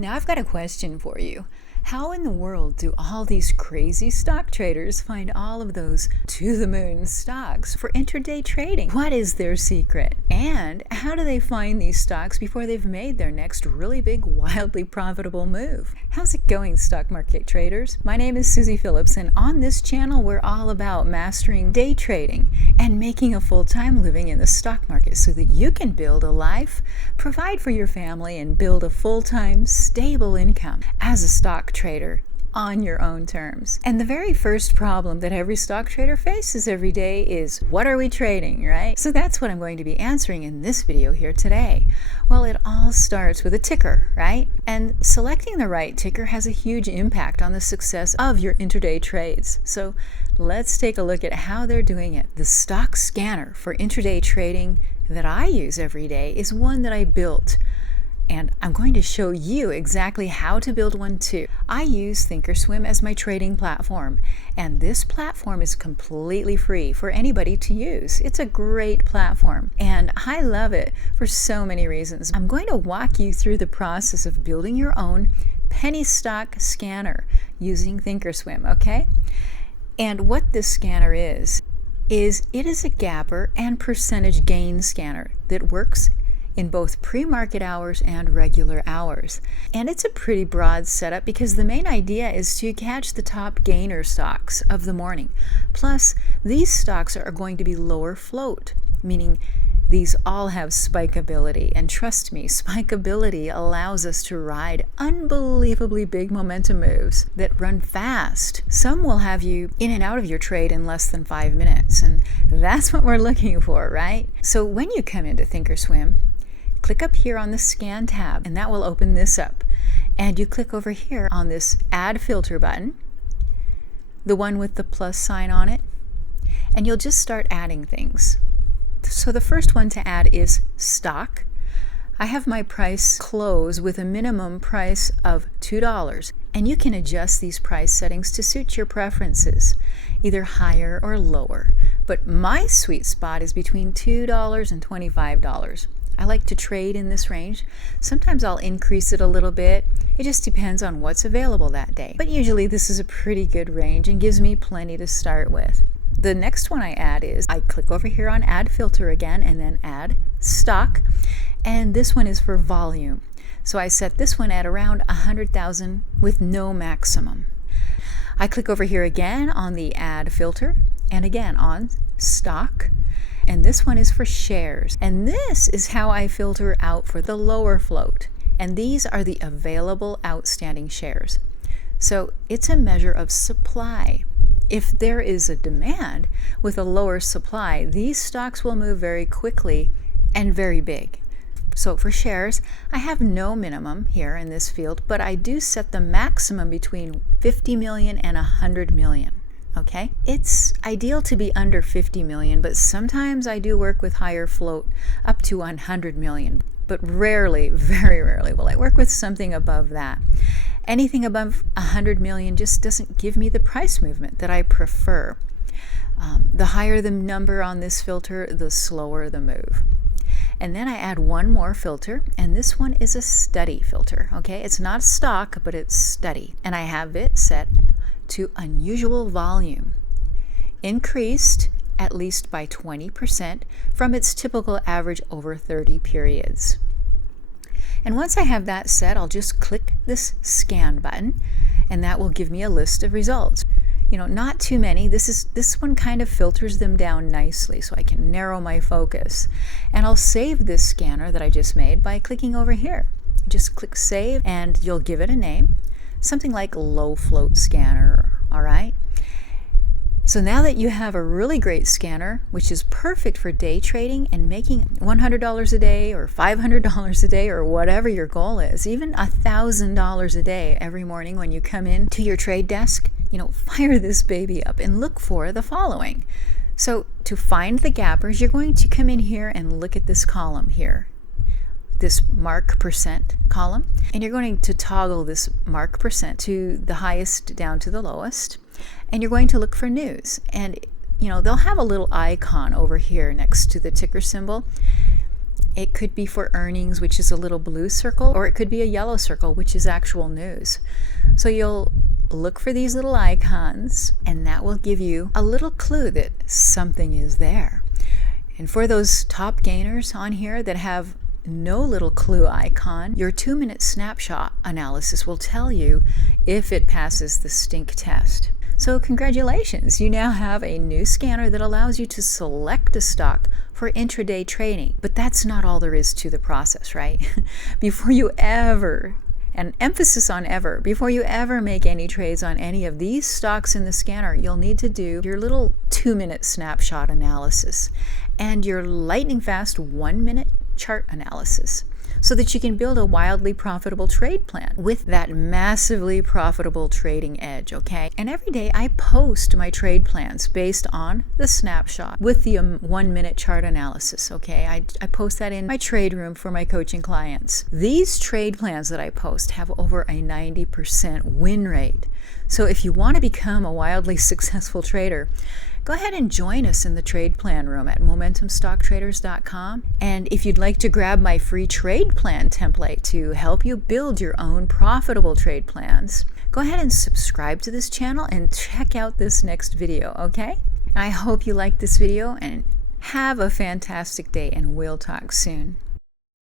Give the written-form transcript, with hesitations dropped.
Now I've got a question for you. How in the world do all these crazy stock traders find all of those to-the-moon stocks for intraday trading? What is their secret? And how do they find these stocks before they've made their next really big, wildly profitable move? How's it going, stock market traders? My name is Susie Phillips, and on this channel we're all about mastering day trading and making a full-time living in the stock market so that you can build a life, provide for your family, and build a full-time, stable income as a stock trader on your own terms. And the very first problem that every stock trader faces every day is, what are we trading, right? So that's what I'm going to be answering in this video here today. Well, it all starts with a ticker, right? And selecting the right ticker has a huge impact on the success of your intraday trades. So let's take a look at how they're doing it. The stock scanner for intraday trading that I use every day is one that I built, and I'm going to show you exactly how to build one too. I use Thinkorswim as my trading platform, and this platform is completely free for anybody to use. It's a great platform, and I love it for so many reasons. I'm going to walk you through the process of building your own penny stock scanner using Thinkorswim, okay? And what this scanner is it is a gapper and percentage gain scanner that works in both pre-market hours and regular hours. And it's a pretty broad setup because the main idea is to catch the top gainer stocks of the morning. Plus, these stocks are going to be lower float, meaning these all have spikeability. And trust me, spikeability allows us to ride unbelievably big momentum moves that run fast. Some will have you in and out of your trade in less than 5 minutes, and that's what we're looking for, right? So when you come into Thinkorswim, click up here on the Scan tab, and that will open this up. And you click over here on this Add Filter button, the one with the plus sign on it, and you'll just start adding things. So the first one to add is stock. I have my price close with a minimum price of $2, and you can adjust these price settings to suit your preferences, either higher or lower. But my sweet spot is between $2 and $25. I like to trade in this range. Sometimes I'll increase it a little bit. It just depends on what's available that day. But usually this is a pretty good range and gives me plenty to start with. The next one I add is, I click over here on Add Filter again and then Add Stock. And this one is for volume. So I set this one at around 100,000 with no maximum. I click over here again on the Add Filter and again on Stock. And this one is for shares. And this is how I filter out for the lower float. And these are the available outstanding shares. So it's a measure of supply. If there is a demand with a lower supply, these stocks will move very quickly and very big. So for shares, I have no minimum here in this field, but I do set the maximum between 50 million and 100 million. Okay, it's ideal to be under 50 million, but sometimes I do work with higher float up to 100 million, but rarely, very rarely will I work with something above that. Anything above 100 million just doesn't give me the price movement that I prefer. The higher the number on this filter, the slower the move. And then I add one more filter, and this one is a study filter. Okay, it's not stock, but it's study, and I have it set to unusual volume, increased at least by 20% from its typical average over 30 periods. And once I have that set, I'll just click this scan button, and that will give me a list of results. You know, not too many. This one kind of filters them down nicely so I can narrow my focus. And I'll save this scanner that I just made by clicking over here. Just click Save, and you'll give it a name. Something like low float scanner, all right? So now that you have a really great scanner, which is perfect for day trading and making $100 a day or $500 a day or whatever your goal is, even $1,000 a day every morning when you come in to your trade desk, fire this baby up and look for the following. So to find the gappers, you're going to come in here and look at this column here, this mark percent column, and you're going to toggle this mark percent to the highest down to the lowest, and you're going to look for news. And they'll have a little icon over here next to the ticker symbol. It could be for earnings, which is a little blue circle, or it could be a yellow circle, which is actual news. So you'll look for these little icons, and that will give you a little clue that something is there. And for those top gainers on here that have no little clue icon, your 2-minute snapshot analysis will tell you if it passes the stink test. So congratulations, you now have a new scanner that allows you to select a stock for intraday trading. But that's not all there is to the process, right? Before you ever, and emphasis on ever, before you ever make any trades on any of these stocks in the scanner, you'll need to do your little 2-minute snapshot analysis and your lightning fast 1-minute chart analysis, so that you can build a wildly profitable trade plan with that massively profitable trading edge, okay? And every day I post my trade plans based on the snapshot with the 1-minute chart analysis, okay? I post that in my trade room for my coaching clients. These trade plans that I post have over a 90% win rate. So if you want to become a wildly successful trader, go ahead and join us in the trade plan room at momentumstocktraders.com. And if you'd like to grab my free trade plan template to help you build your own profitable trade plans, go ahead and subscribe to this channel and check out this next video, okay? I hope you liked this video and have a fantastic day, and we'll talk soon.